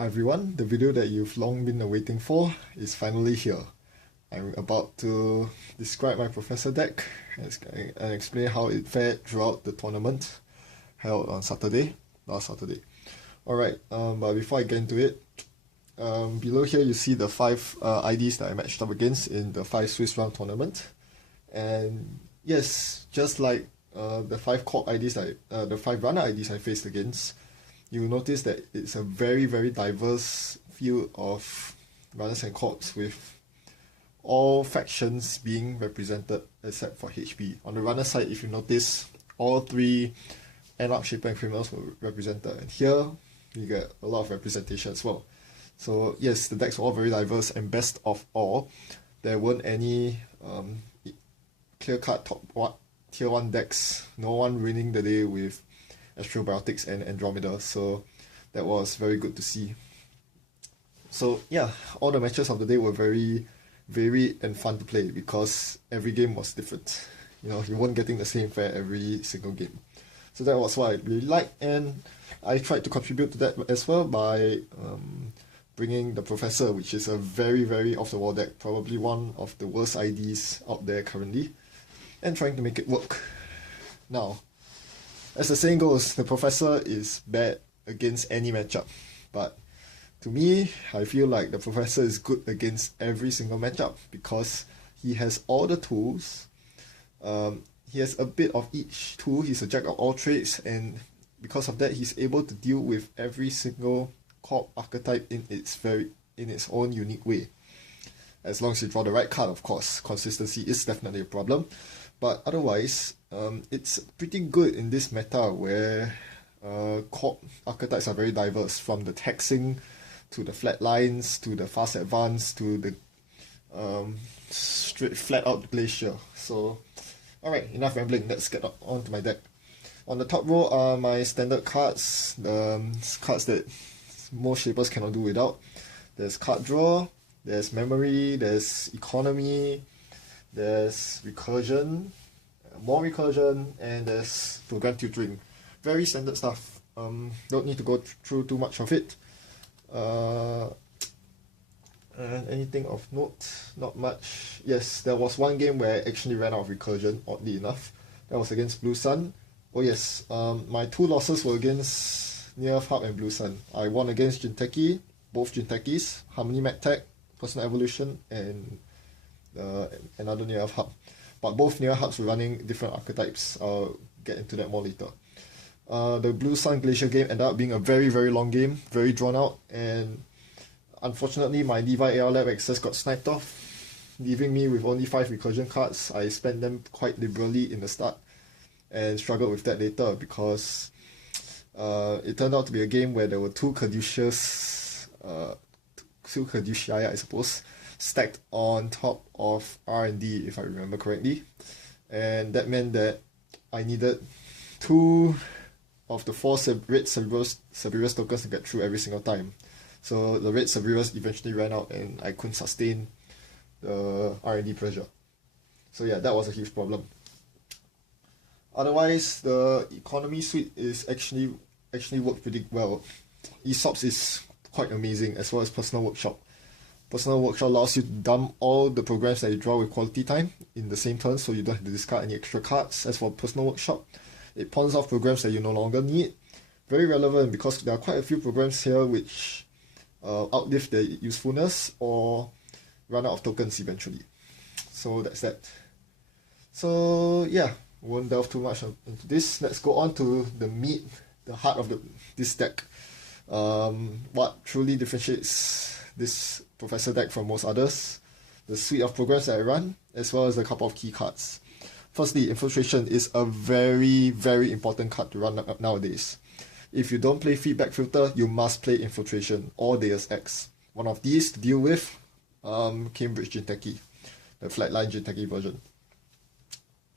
Hi everyone, the video that you've long been waiting for is finally here. I'm about to describe my Professor deck and explain how it fared throughout the tournament held on last Saturday. Alright, but before I get into it, below here you see the 5 IDs that I matched up against in the 5 Swiss round tournament. And yes, just like the 5 corp IDs, the 5 runner IDs I faced against, you'll notice that it's a very, very diverse field of runners and corps with all factions being represented except for HB. On the runner side, if you notice, all 3 Anarch, Shaper and Criminals were represented, and here you get a lot of representation as well. So yes, the decks were all very diverse, and best of all, there weren't any clear-cut tier 1 decks, no one winning the day with Astrobiotics and Andromeda, so that was very good to see. So yeah, all the matches of the day were very varied and fun to play because every game was different. You weren't getting the same fare every single game. So that was what I really liked, and I tried to contribute to that as well by bringing the Professor, which is a very, very off-the-wall deck, probably one of the worst IDs out there currently, and trying to make it work. Now, as the saying goes, the Professor is bad against any matchup, but to me, I feel like the Professor is good against every single matchup because he has all the tools. He has a bit of each tool. He's a jack of all trades, and because of that, he's able to deal with every single corp archetype in its own unique way. As long as you draw the right card, of course. Consistency is definitely a problem, but otherwise, it's pretty good in this meta where corp archetypes are very diverse, from the taxing to the flat lines to the fast advance to the straight flat out glacier. So alright, enough rambling, let's get on to my deck. On the top row are my standard cards, the cards that most shapers cannot do without. There's card draw, there's memory, there's economy, there's recursion, more recursion, and there's program tutoring. Very standard stuff. Don't need to go through too much of it. And anything of note? Not much. Yes, there was one game where I actually ran out of recursion, oddly enough. That was against Blue Sun. Oh yes, my 2 losses were against Near Hub and Blue Sun. I won against Jinteki, both Jintekis, Harmony MacTech, Personal Evolution, and another Near Hub. But both Near Hubs were running different archetypes. I'll get into that more later. The Blue Sun Glacier game ended up being a very, very long game, very drawn out, and unfortunately my Levi AR Lab access got sniped off, leaving me with only 5 recursion cards. I spent them quite liberally in the start and struggled with that later because it turned out to be a game where there were 2 Caduceus, 2 Caducei, I suppose, stacked on top of R&D, if I remember correctly, and that meant that I needed 2 of the 4 red Cerberus tokens to get through every single time. So the red Cerberus eventually ran out and I couldn't sustain the R&D pressure. So yeah, that was a huge problem. Otherwise, the economy suite is actually worked pretty well. Aesop's is quite amazing, as well as Personal Workshop. Personal Workshop allows you to dump all the programs that you draw with quality time in the same turn, so you don't have to discard any extra cards. As for Personal Workshop, it pawns off programs that you no longer need. Very relevant because there are quite a few programs here which outlive their usefulness or run out of tokens eventually. So that's that. So yeah, won't delve too much into this. Let's go on to the meat, the heart of this deck. What truly differentiates this Professor deck from most others: the suite of programs that I run, as well as a couple of key cards. Firstly, Infiltration is a very, very important card to run nowadays. If you don't play Feedback Filter, you must play Infiltration or Deus Ex. One of these to deal with Cambridge Jinteki, the Flatline Jinteki version.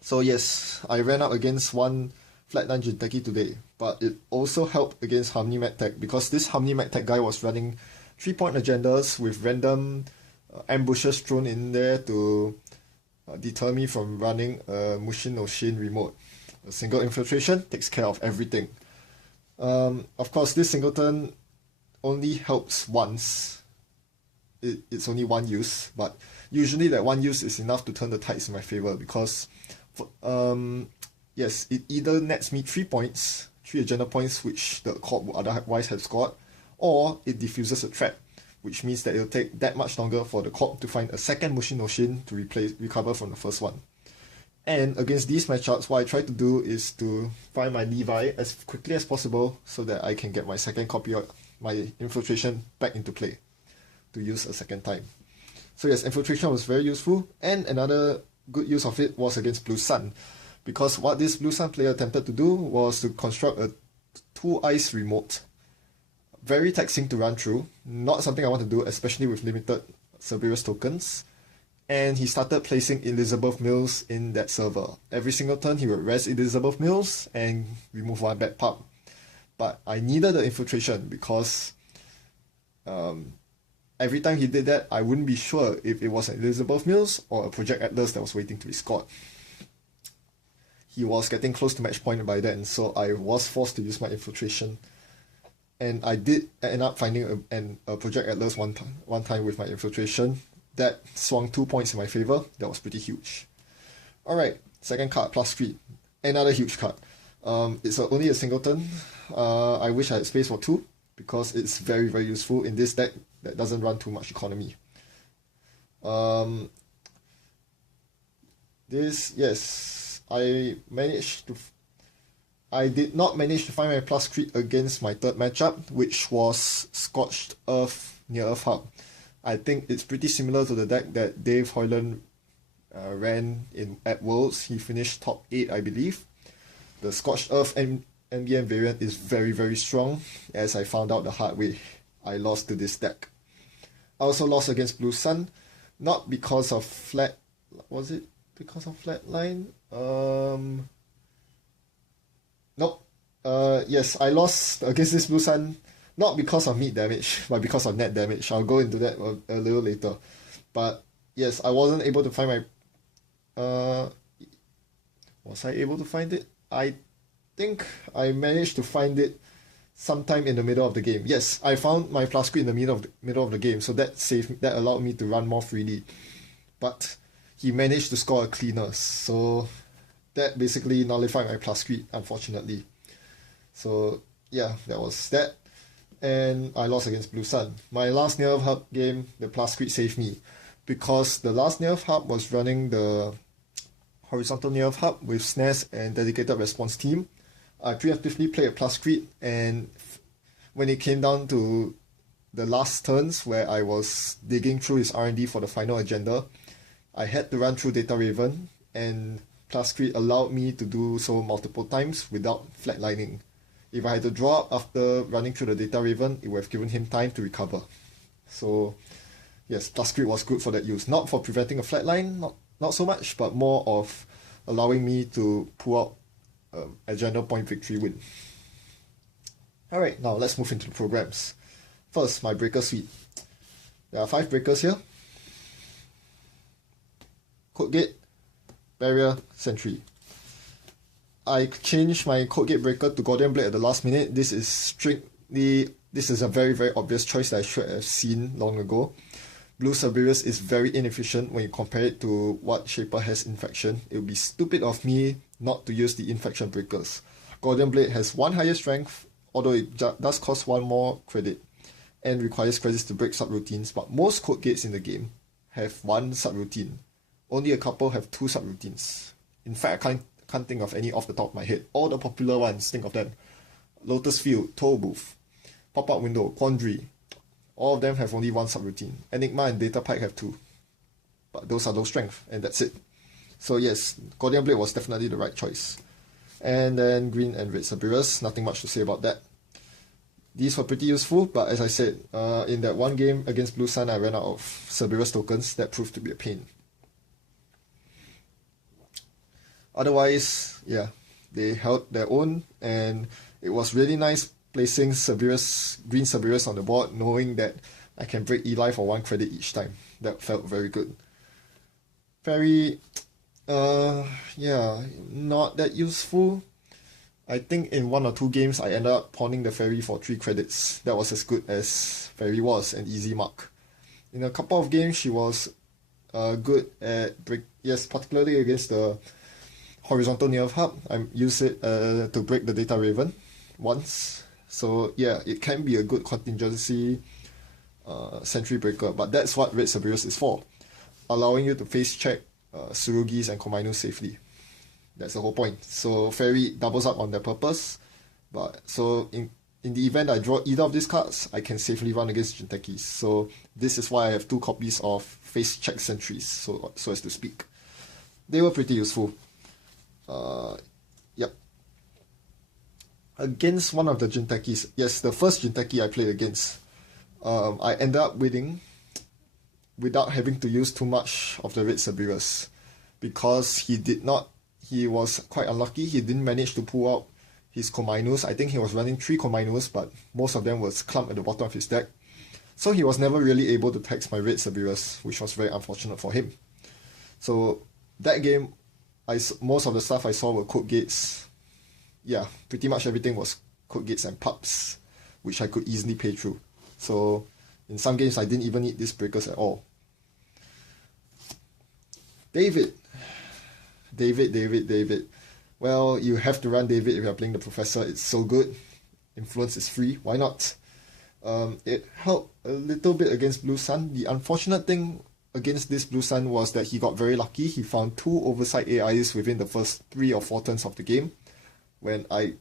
So yes, I ran up against one Flatline Jinteki today, but it also helped against Harmony MacTech because this Harmony MacTech guy was running 3-point agendas with random ambushes thrown in there to deter me from running a Mushin no Shin remote. A single infiltration takes care of everything. Of course, this singleton only helps once. It's only one use, but usually that one use is enough to turn the tides in my favor because, yes, it either nets me 3 points, 3 agenda points which the corp would otherwise have scored, or it diffuses a trap, which means that it'll take that much longer for the corp to find a second Mushin no Shin to recover from the first one. And against these matchups, what I try to do is to find my Levi as quickly as possible so that I can get my second copy of my infiltration back into play to use a second time. So yes, infiltration was very useful, and another good use of it was against Blue Sun, because what this Blue Sun player attempted to do was to construct a 2-ice remote. Very taxing to run through, not something I want to do, especially with limited Cerberus tokens. And he started placing Elizabeth Mills in that server. Every single turn he would res Elizabeth Mills and remove one bad pup. But I needed the infiltration because every time he did that, I wouldn't be sure if it was an Elizabeth Mills or a Project Atlas that was waiting to be scored. He was getting close to match point by then, so I was forced to use my infiltration. And I did end up finding a Project Atlas one time with my infiltration. That swung 2 points in my favor. That was pretty huge. Alright, second card, +3. Another huge card. It's only a singleton. I wish I had space for 2 because it's very, very useful in this deck that doesn't run too much economy. I did not manage to find my plus crit against my third matchup, which was Scorched Earth near Earth Hub. I think it's pretty similar to the deck that Dave Hoyland ran at Worlds. He finished top 8, I believe. The Scorched Earth MBM variant is very, very strong, as I found out the hard way. I lost to this deck. I also lost against Blue Sun, not because of flat... Was it because of flatline? Nope. Yes, I lost against this Blue Sun, not because of meat damage, but because of net damage. I'll go into that a little later. But yes, I wasn't able to find my... was I able to find it? I think I managed to find it sometime in the middle of the game. Yes, I found my plus crit in the middle of the game, so that allowed me to run more freely. But he managed to score a cleaner, so that basically nullified my plus crit, unfortunately. So yeah, that was that. And I lost against Blue Sun. My last Nerf Hub game, the plus crit saved me, because the last Nerf Hub was running the horizontal Nerf Hub with SNES and dedicated response team. I preemptively played a plus crit, and when it came down to the last turns where I was digging through his R&D for the final agenda, I had to run through Data Raven, and plus crit allowed me to do so multiple times without flatlining. If I had to draw up after running through the Data Raven, it would have given him time to recover. So yes, plus crit was good for that use. Not for preventing a flatline, not so much, but more of allowing me to pull out agenda point victory win. Alright, now let's move into the programs. First, my breaker suite. There are 5 breakers here. Code Gate, Barrier, Sentry. I changed my Code Gate breaker to Gordian Blade at the last minute. This is a very, very obvious choice that I should have seen long ago. Blue Cerberus is very inefficient when you compare it to what Shaper has Infection. It would be stupid of me not to use the Infection breakers. Gordian Blade has 1 higher strength, although it does cost 1 more credit and requires credits to break subroutines, but most Code Gates in the game have 1 subroutine. Only a couple have 2 subroutines. In fact, I can't think of any off the top of my head. All the popular ones, think of them. Lotus Field, Toll Booth, Pop-Up Window, Quandary. All of them have only 1 subroutine. Enigma and Data Pike have 2. But those are low strength, and that's it. So yes, Gordian Blade was definitely the right choice. And then Green and Red Cerberus, nothing much to say about that. These were pretty useful, but as I said, in that one game against Blue Sun, I ran out of Cerberus tokens. That proved to be a pain. Otherwise, yeah, they held their own, and it was really nice placing Cerberus, Green Cerberus on the board, knowing that I can break Eli for 1 credit each time. That felt very good. Very, yeah, not that useful. I think in 1 or 2 games I ended up pawning the fairy for 3 credits. That was as good as fairy was, an easy mark. In a couple of games she was good at break. Yes, particularly against the horizontal nerve hub. I used it to break the data raven once. So yeah, it can be a good contingency sentry breaker, but that's what Red Cerberus is for, allowing you to face check Surugis and Komainu safely. That's the whole point. So Fairy doubles up on their purpose, but so in the event I draw either of these cards, I can safely run against Jintekis. So this is why I have 2 copies of face check sentries, so as to speak. They were pretty useful. Yep. Against one of the Jintekis, yes, the first Jinteki I played against, I ended up winning without having to use too much of the Red Cerberus, because he was quite unlucky. He didn't manage to pull out his Komainus. I think he was running 3 Komainus, but most of them was clumped at the bottom of his deck. So he was never really able to tax my Red Cerberus, which was very unfortunate for him. So that game, most of the stuff I saw were code gates. Yeah, pretty much everything was code gates and pups, which I could easily pay through. So in some games I didn't even need these breakers at all. David. Well, you have to run David if you're playing the Professor. It's so good. Influence is free. Why not? It helped a little bit against Blue Sun. The unfortunate thing against this Blue Sun was that he got very lucky. He found 2 oversight AIs within the first 3 or 4 turns of the game, when I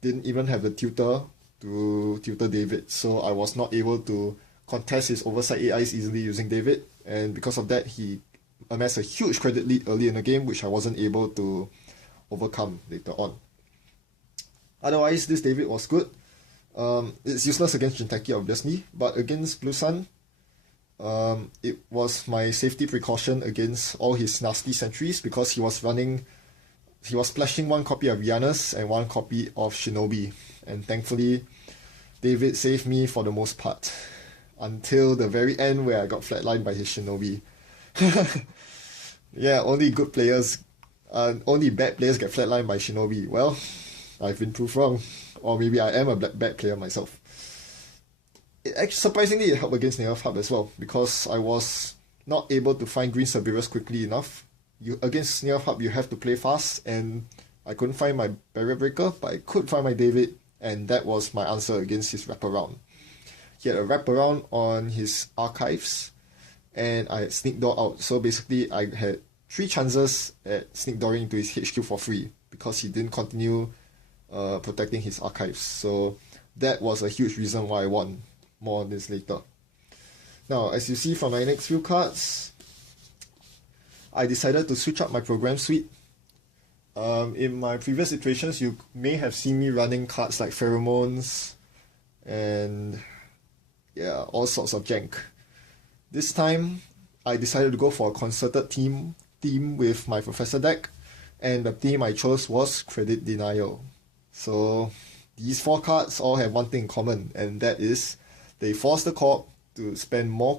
didn't even have the tutor to tutor David. So I was not able to contest his oversight AIs easily using David, and because of that he amassed a huge credit lead early in the game, which I wasn't able to overcome later on. Otherwise, this David was good. It's useless against Jinteki, obviously, but against Blue Sun, it was my safety precaution against all his nasty sentries, because he was splashing 1 copy of Giannis and 1 copy of Shinobi, and thankfully David saved me for the most part, until the very end where I got flatlined by his Shinobi. Yeah, only good players, only bad players get flatlined by Shinobi. Well, I've been proved wrong, or maybe I am a bad player myself. Surprisingly, it helped against Nerf Hub as well, because I was not able to find Green Cerberus quickly enough. Against Nerf Hub, you have to play fast, and I couldn't find my Barrier Breaker, but I could find my David, and that was my answer against his wraparound. He had a wraparound on his archives, and I had Sneak Door out. So basically, I had 3 chances at Sneak Dooring into his HQ for free, because he didn't continue protecting his archives. So that was a huge reason why I won. More on this later. Now, as you see from my next few cards, I decided to switch up my program suite. In my previous iterations, you may have seen me running cards like Pheromones and yeah, all sorts of jank. This time, I decided to go for a concerted theme with my Professor deck, and the theme I chose was Credit Denial. So these 4 cards all have one thing in common, and that is they force the corp to spend more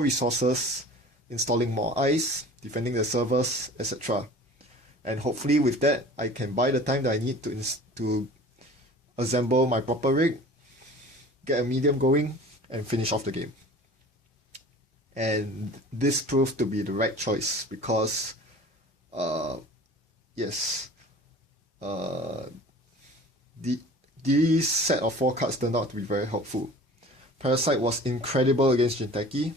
resources, installing more eyes, defending the servers, etc. And hopefully with that, I can buy the time that I need to assemble my proper rig, get a medium going, and finish off the game. And this proved to be the right choice, because these set of 4 cards turned out to be very helpful. Parasite was incredible against Jinteki.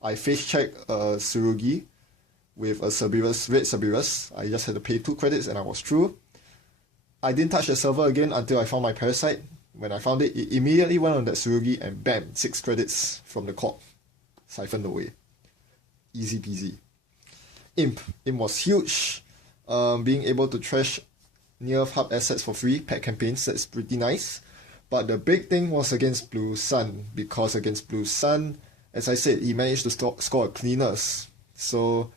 I face checked a Tsurugi with a Red Cerberus. I just had to pay 2 credits and I was through. I didn't touch the server again until I found my Parasite. When I found it, it immediately went on that Tsurugi and bam, 6 credits from the corp. Siphoned away. Easy peasy. Imp was huge. Being able to trash Nerf Hub assets for free, pet campaigns, that's pretty nice. But the big thing was against Blue Sun, because against Blue Sun, as I said, he managed to score a cleaners. So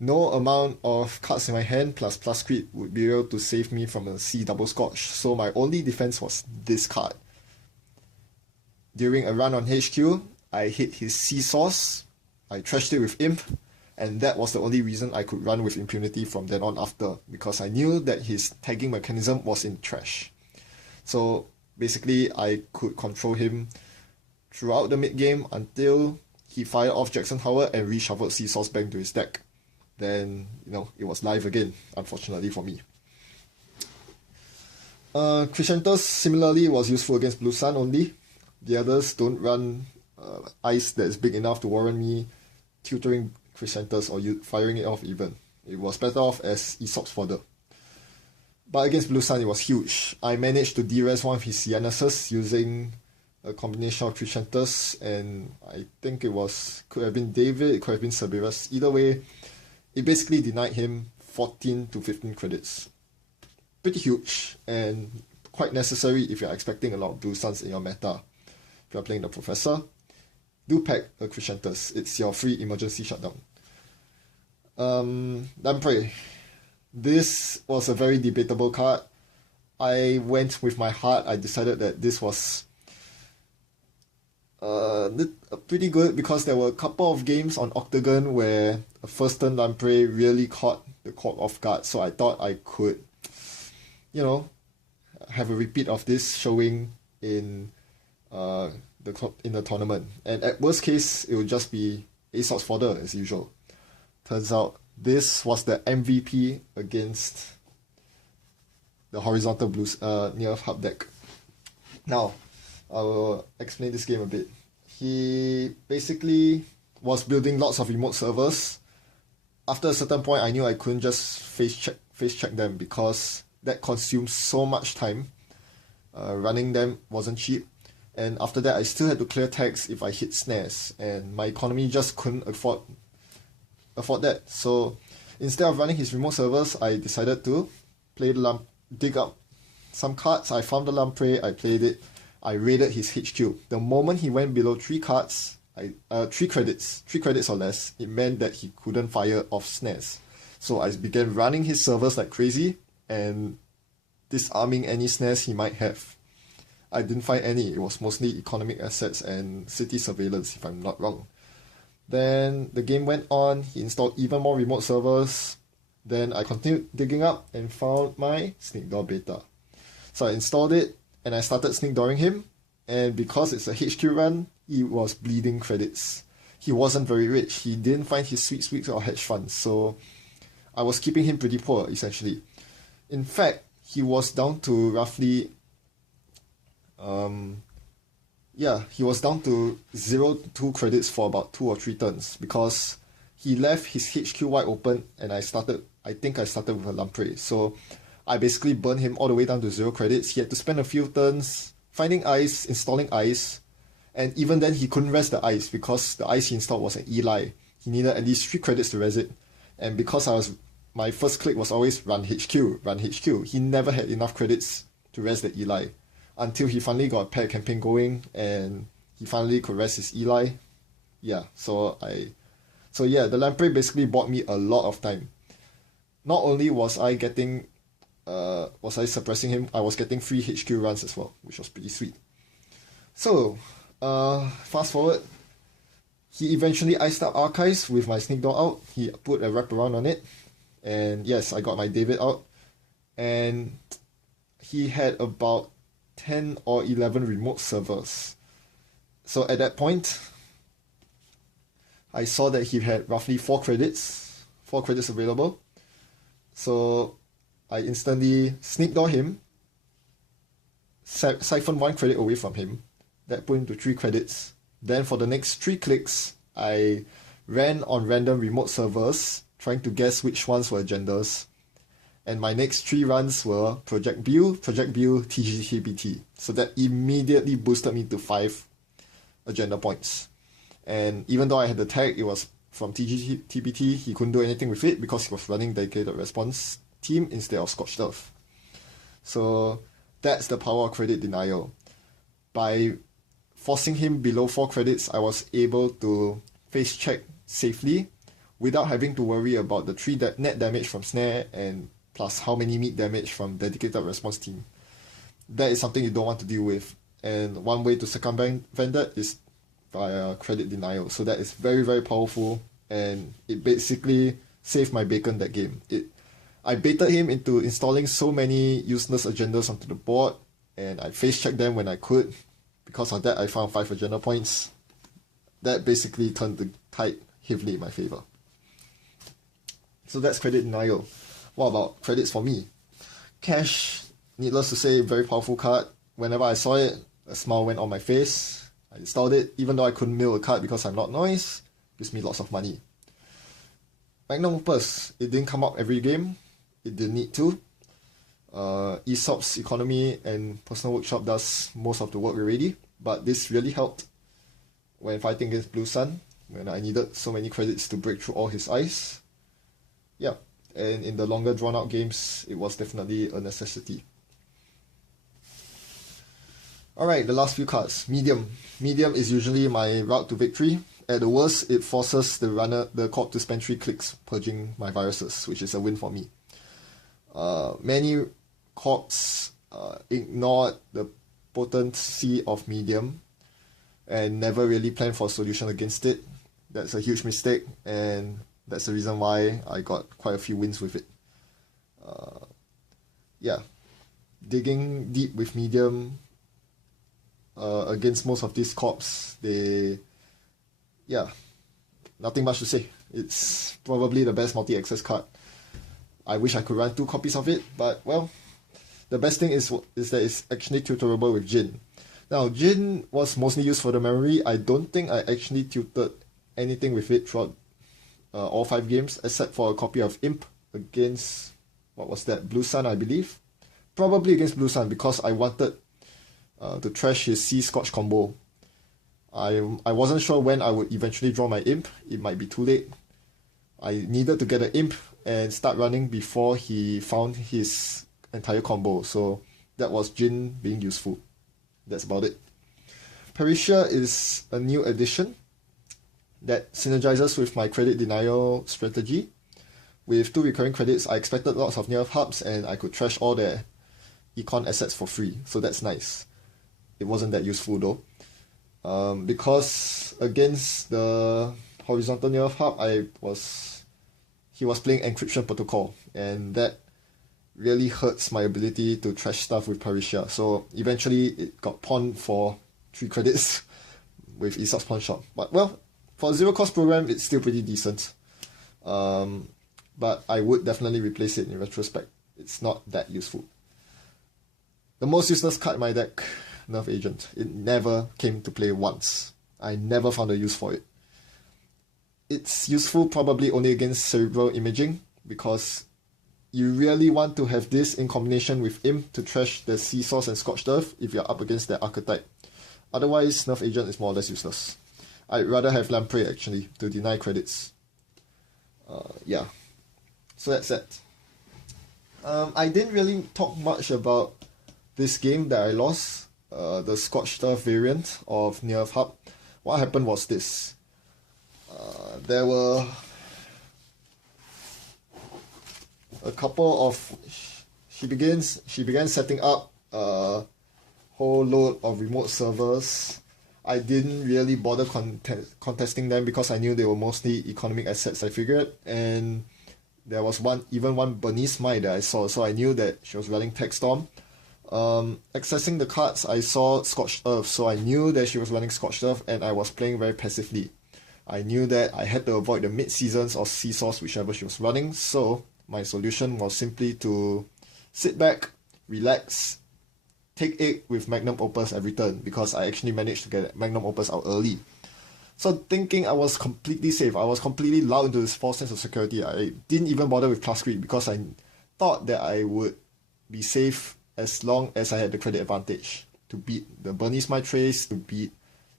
no amount of cards in my hand plus crit would be able to save me from a C double scotch. So my only defense was this card. During a run on HQ, I hit his Seesaws, I trashed it with Imp, And that was the only reason I could run with impunity from then on after, because I knew that his tagging mechanism was in trash. So basically, I could control him throughout the mid game until he fired off Jackson Howard and reshuffled Seesaw's Bank to his deck. Then, it was live again, unfortunately for me. Crescentus similarly was useful against Blue Sun only. The others don't run ice that is big enough to warrant me tutoring Crescentus or firing it off even. It was better off as Aesop's fodder. But against Blue Sun, it was huge. I managed to de-res one of his Sianuses using a combination of Crescentus, and I think could have been David, it could have been Cerberus. Either way, it basically denied him 14 to 15 credits. Pretty huge, and quite necessary if you're expecting a lot of Blue Suns in your meta. If you're playing the Professor, do pack a Crescentus. It's your free emergency shutdown. Lamprey. This was a very debatable card. I went with my heart. I decided that this was pretty good because there were a couple of games on Octagon where a first turn Lamprey really caught the court off guard. So I thought I could, have a repeat of this showing in the tournament. And at worst case, it would just be Aesop's fodder as usual. Turns out this was the MVP against the horizontal blues near hub deck. Now, I will explain this game a bit. He basically was building lots of remote servers. After a certain point, I knew I couldn't just face check them because that consumed so much time. Running them wasn't cheap. And after that, I still had to clear tags if I hit snares. And my economy just couldn't afford that. So instead of running his remote servers, I decided to dig up some cards. I found the Lamprey, I played it. I raided his HQ. The moment he went below 3 credits or less, it meant that he couldn't fire off snares. So I began running his servers like crazy and disarming any snares he might have. I didn't find any. It was mostly economic assets and city surveillance, if I'm not wrong. Then the game went on. He installed even more remote servers. Then I continued digging up and found my Sneak Door beta. So I installed it and I started sneak dooring him. And because it's a HQ run, he was bleeding credits. He wasn't very rich. He didn't find his sweet sweets or hedge funds. So I was keeping him pretty poor, essentially. In fact, he was down to roughly he was down to 0 to 2 credits for about 2 or 3 turns because he left his HQ wide open and I think I started with a Lamprey. So I basically burned him all the way down to 0 credits. He had to spend a few turns finding ice, installing ice, and even then he couldn't res the ice because the ice he installed was an Eli. He needed at least 3 credits to res it. And because my first click was always run HQ, he never had enough credits to res the Eli. Until he finally got a pair campaign going and he finally could rest his Eli. So the Lamprey basically bought me a lot of time. Not only was I suppressing him, I was getting free HQ runs as well, which was pretty sweet. So, fast forward, he eventually iced up Archives with my Sneak Door out. He put a wraparound on it, and yes, I got my David out, and he had about 10 or 11 remote servers. So at that point, I saw that he had roughly 4 credits available. So I instantly sneak door him, siphon 1 credit away from him. That put him to 3 credits. Then for the next 3 clicks, I ran on random remote servers, trying to guess which ones were agendas. And my next 3 runs were Project Build, TGTBT. So that immediately boosted me to 5 agenda points. And even though I had the tag, it was from TGTBT, he couldn't do anything with it because he was running dedicated response team instead of Scorched Earth. So that's the power of credit denial. By forcing him below 4 credits, I was able to face check safely without having to worry about the 3 net damage from Snare and plus how many meat damage from dedicated response team. That is something you don't want to deal with. And one way to circumvent that is via credit denial. So that is very, very powerful and it basically saved my bacon that game. I baited him into installing so many useless agendas onto the board, and I face-checked them when I could. Because of that, I found 5 agenda points. That basically turned the tide heavily in my favor. So that's credit denial. What about credits for me? Cash, needless to say, very powerful card. Whenever I saw it, a smile went on my face. I installed it, even though I couldn't mill a card because I'm not noise. Gives me lots of money. Magnum Opus, it didn't come up every game. It didn't need to. Aesop's Economy and Personal Workshop does most of the work already, but this really helped when fighting against Blue Sun, when I needed so many credits to break through all his ice. Yeah, and in the longer drawn out games, it was definitely a necessity. Alright, the last few cards. Medium. Medium is usually my route to victory. At the worst, it forces the corp to spend 3 clicks purging my viruses, which is a win for me. Many corps ignored the potency of medium and never really planned for a solution against it. That's a huge mistake, and that's the reason why I got quite a few wins with it. Yeah, digging deep with medium against most of these corps, nothing much to say. It's probably the best multi-access card. I wish I could run 2 copies of it, but well, the best thing is that it's actually tutorable with Jin. Now, Jin was mostly used for the memory. I don't think I actually tutored anything with it throughout all 5 games, except for a copy of Imp against, what was that, Blue Sun, I believe? Probably against Blue Sun, because I wanted to trash his Sea Scorch combo. I wasn't sure when I would eventually draw my Imp. It might be too late. I needed to get an Imp and start running before he found his entire combo, so that was Jin being useful. That's about it. Perisher is a new addition that synergizes with my credit denial strategy. With 2 recurring credits, I expected lots of nerf hubs and I could trash all their econ assets for free, so that's nice. It wasn't that useful though. Because against the horizontal nerf hub, he was playing Encryption Protocol, and that really hurts my ability to trash stuff with Perisher. So eventually it got pawned for 3 credits with Aesop's Pawn Shop. But well, for a 0 cost program, it's still pretty decent. But I would definitely replace it in retrospect. It's not that useful. The most useless card in my deck, Nerf Agent. It never came to play once. I never found a use for it. It's useful probably only against cerebral imaging, because you really want to have this in combination with Imp to trash the Seesaws and Scorched Earth if you're up against that archetype. Otherwise, Nerf Agent is more or less useless. I'd rather have Lamprey actually, to deny credits. Yeah, so that's it. I didn't really talk much about this game that I lost, the Scorched Earth variant of Nerf Hub. What happened was this. There were a couple of... She began setting up a whole load of remote servers. I didn't really bother contesting them because I knew they were mostly economic assets, I figured. And there was even one Bernice Mai that I saw, so I knew that she was running Techstorm. Accessing the cards, I saw Scorched Earth, so I knew that she was running Scorched Earth, and I was playing very passively. I knew that I had to avoid the mid-seasons or Seesaws, whichever she was running, so my solution was simply to sit back, relax, take 8 with Magnum Opus every turn, because I actually managed to get Magnum Opus out early. So thinking I was completely safe, I was completely lulled into this false sense of security. I didn't even bother with Class Creep because I thought that I would be safe as long as I had the credit advantage to beat the Bernice My Trace, to beat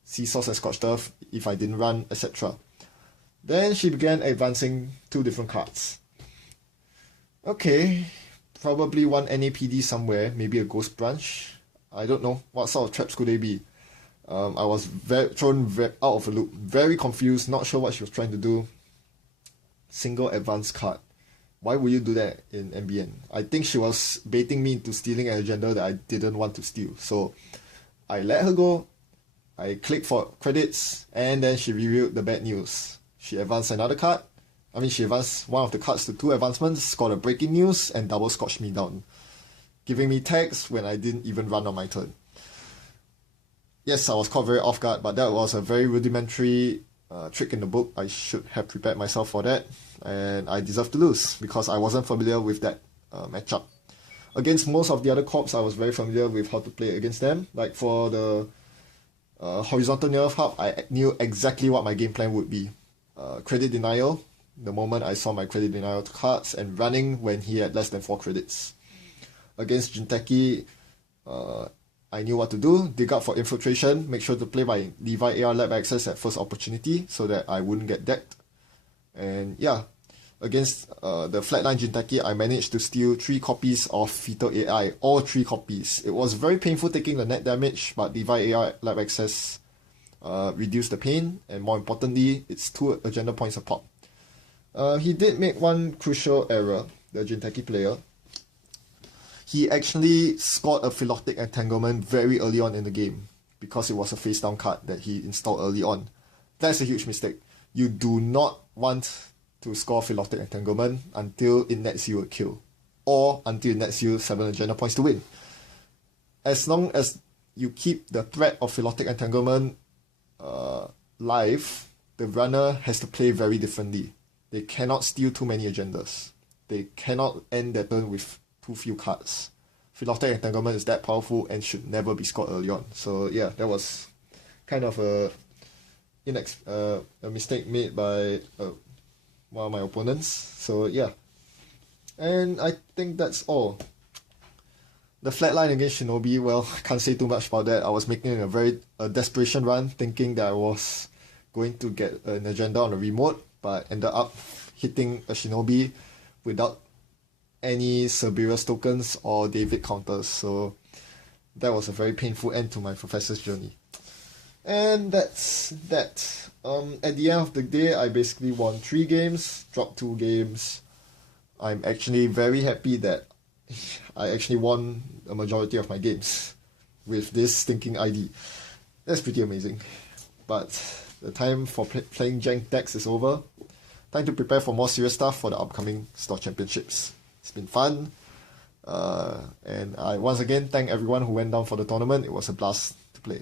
Seesaws and Scorched Earth if I didn't run, etc. Then she began advancing 2 different cards. Okay, probably one NAPD somewhere, maybe a Ghost Branch. I don't know, what sort of traps could they be? I was thrown out of a loop, very confused, not sure what she was trying to do. Single advance card. Why would you do that in MBN? I think she was baiting me into stealing an agenda that I didn't want to steal. So I let her go, I clicked for credits, and then she revealed the bad news. She advanced another card. She advanced one of the cards to 2 advancements, scored a breaking news, and double scotched me down, giving me tags when I didn't even run on my turn. Yes, I was caught very off guard, but that was a very rudimentary trick in the book. I should have prepared myself for that, and I deserve to lose because I wasn't familiar with that matchup. Against most of the other corps, I was very familiar with how to play against them. Like for the horizontal nerf hub, I knew exactly what my game plan would be. Credit denial, the moment I saw my credit denial cards, and running when he had less than 4 credits. Against Jinteki, I knew what to do. Dig up for infiltration, make sure to play my Levi AR Lab Access at first opportunity so that I wouldn't get decked. And yeah, against the Flatline Jinteki, I managed to steal 3 copies of Fetal AI, all 3 copies. It was very painful taking the net damage, but Levi AR Lab Access reduced the pain, and more importantly, it's 2 agenda points a pop. He did make one crucial error, the Jinteki player. He actually scored a Philoctic Entanglement very early on in the game because it was a face down card that he installed early on. That's a huge mistake. You do not want to score Philoctic Entanglement until it nets you a kill, or until it nets you 7 agenda points to win. As long as you keep the threat of Philoctic Entanglement live, the runner has to play very differently. They cannot steal too many agendas. They cannot end their turn with too few cards. Philoctic Entanglement is that powerful and should never be scored early on. So yeah, that was kind of a mistake made by one of my opponents. So yeah, and I think that's all. The flatline against Shinobi, well, I can't say too much about that. I was making a desperation run, thinking that I was going to get an agenda on the remote, but ended up hitting a Shinobi without any Cerberus tokens or David counters. So that was a very painful end to my professor's journey. And that's that. At the end of the day, I basically won 3 games, dropped 2 games. I'm actually very happy that I actually won a majority of my games with this stinking ID. That's pretty amazing. But the time for playing jank decks is over. Time to prepare for more serious stuff for the upcoming Store Championships. It's been fun. And I once again thank everyone who went down for the tournament. It was a blast to play.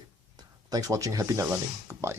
Thanks for watching. Happy net running. Goodbye.